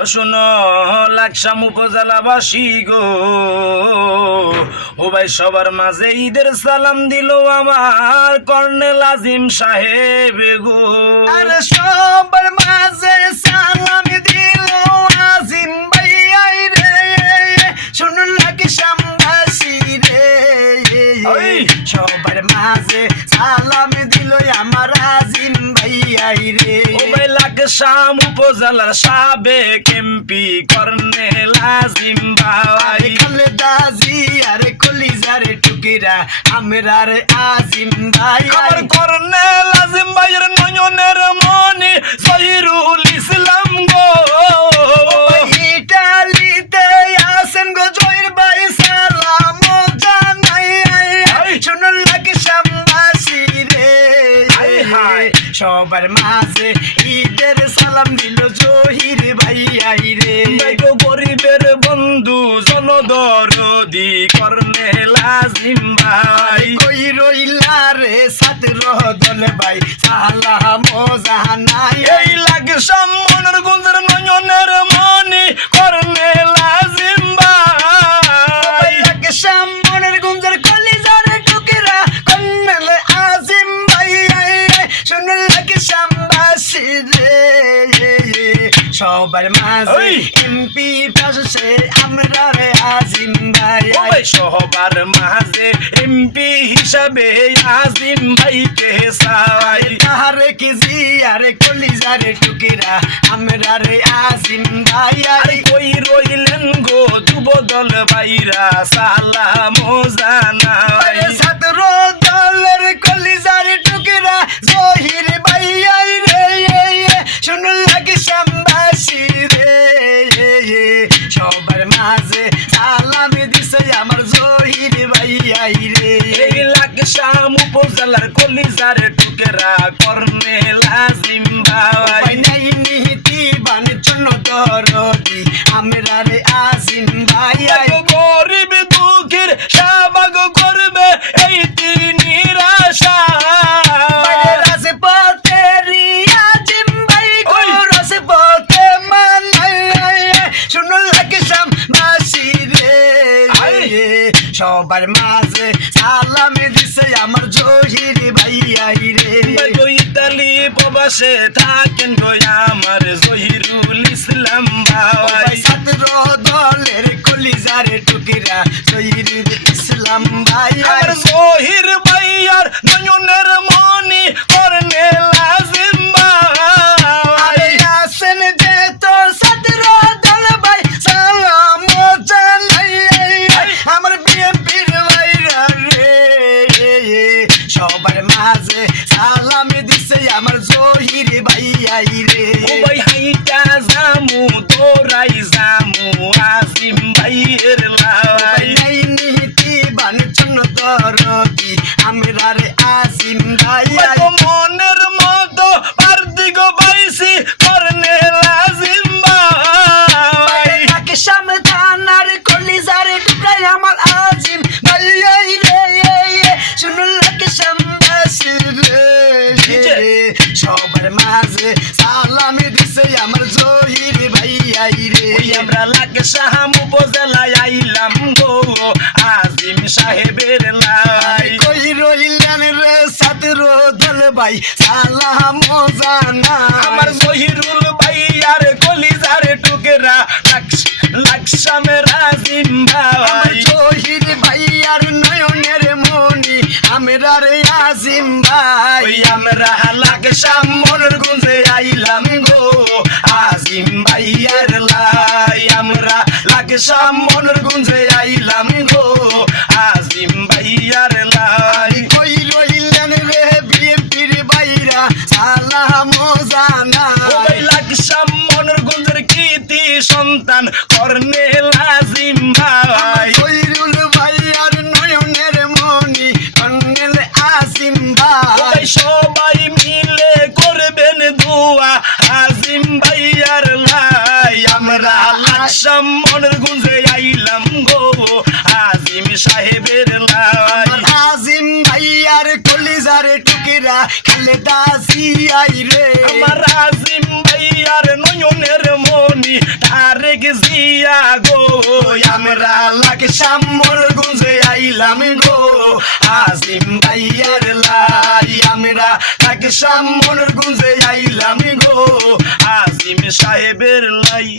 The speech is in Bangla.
ও শোনো লাকসাম উপজেলাবাসী গো, ও ভাই সবার মাঝে ঈদের সালাম দিল আমার কর্নেল আজিম সাহেব গো। আরে সবার মাঝে সালাম দিল আজিম ভাই রে, শুনুন লাকসামবাসী রে। সবার মাঝে সালাম দিল আমার আজিম ভাই রে। ও ভাই লাকসাম উপজেলার সাবেক এমপি কর্নেল আজিম ভাই। খালেদা জিয়ার কলিজার টুকিরা আমরার আজিম ভাই। আমার কর্নেল আজিম ভাইয়ের নয়নের মনি জহিরুল ইসলাম গো। ইটালিতে আছেন গো জহির ভাই, সালাম জানাই শুনুন লাকসামবাসী রে। সবার মাঝে ঈদের সালাম দিল জহির ভাই রে। গরিবের বন্ধু জনদরদি কর্নেল আজিম ভাই। কই রইলা রে ছাত্র দল ভাই, সালাম জানাই। এই লাকসাম মনিরগঞ্জের নয়নের মনি কর্নেল আজিম ভাই। লাকসাম মনিরগঞ্জের কলিজার টুকরা কর্নেল আজিম ভাই। শুনুন লাকসামবাসী রে। সবার মাঝে এমপি পাশে আমরা রে আজিম ভাই। সবার মাঝে এমপি হিসাবে আজিম ভাইকে চাই। তাহারে কি জিয়ারে কলিজারে টুকিরা আমরা রে আজিম ভাই। কই রইলেন গো যুবদল ভাইরা সালাম জানাই। ছাত্র দলের কলিজারে টুকিরা জহির ভাই রে। শুনুন লাকসামবাসী রে। সবার মাঝে সালাম দিছে আমার জহির ভাই রে। এই লাকসাম উপজেলার কলিজার টুকেরা কর্নেল আজিম ভাই। নাই নীতি বাণিজ্য দরদি আমরা রে আজিম ভাই। গরিব দুঃখের সেবা করবে এই নিরাশা। রাজপথেরি আজিম ভাই গো, রাজপথে মানাই শুনুন লাকসামবাসী রে। সবার মাঝে সালাম দিছে আমার জহির ভাই রে। ইতালি প্রবাসে থাকেন গো আমার জহিরুল ইসলাম ভাই। ছাত্র দলের কলিজারে টুকিরা জহির ইসলাম ভাই। আমার জহির ভাইয়ার নয়নের মনি কর্নেল আজিম ভাই। আসেন যে তো ছাত্র দল ভাই, সালাম জানাই আমার বিএনপির ভাইরা রে। সবার মাঝে সালাম দিছে আমার জহির ভাই রে। ওই হাইটা জামু তোরাই জামু আজিম ভাইয়ের লাই। নাই নীতি বাণিজ্য দরদি আমরা রে আজিম ভাই। মনের মতো পারদিগ পাইছি কর্নেল আজিম ভাই। লাকসাম থানার কলিজারে টুকরাই আমার আজিম ভাই রে। শুনুন লাকসামবাসী রে। সবার মাঝে সালাম দিছে আমার জহির ভাই রে। আমরা লাকসাম উপজেলায় আইলাম গো আজিম সাহেবের লাই। কই রইলেন রে ছাত্র দল ভাই, সালাম জানা। আমার জহিরুল ভাই আর কলিজার টুকেরা লাকসামের আজিম ভাই। জহির ভাই আর নয়নের মনি আমরা রে আজিম ভাই। আমরা লাকসাম মনিরগঞ্জে আইলাম গো আজিম ভাইয়ার লাই। আমরা লাকসাম মনিরগঞ্জে আইলাম গো আজিম ভাইয়ার লাই। কই রইলেন রে বিএনপির ভাইরা, সালাম জানা। ওই লাকসাম মনিরগঞ্জের কৃতি সন্তান কর্নেল আজিম ভাই। জহিরুল ভাই আর নয়নের মনি কর্নেল আজিম ভাই। সবাই মিলে করবেন দোয়া আজিম ভাইয়ার লাই। আমরা লাকসাম মনিরগঞ্জে আইলাম গো আজিম সাহেবের লাই। আজিম ভাই আর কলিজারে টুকিরা খালেদা জিয়াই রে। আমার আজিম ভাইয়ার নয়নের মনি শেখ জিয়া গো আমরা লাগে সামর গুঁজে আইলাম গো আজিম ভাইয়ার লাই আমরা লাগে সামর গুঁজে আইলাম গো আজিম সাহেবের লাই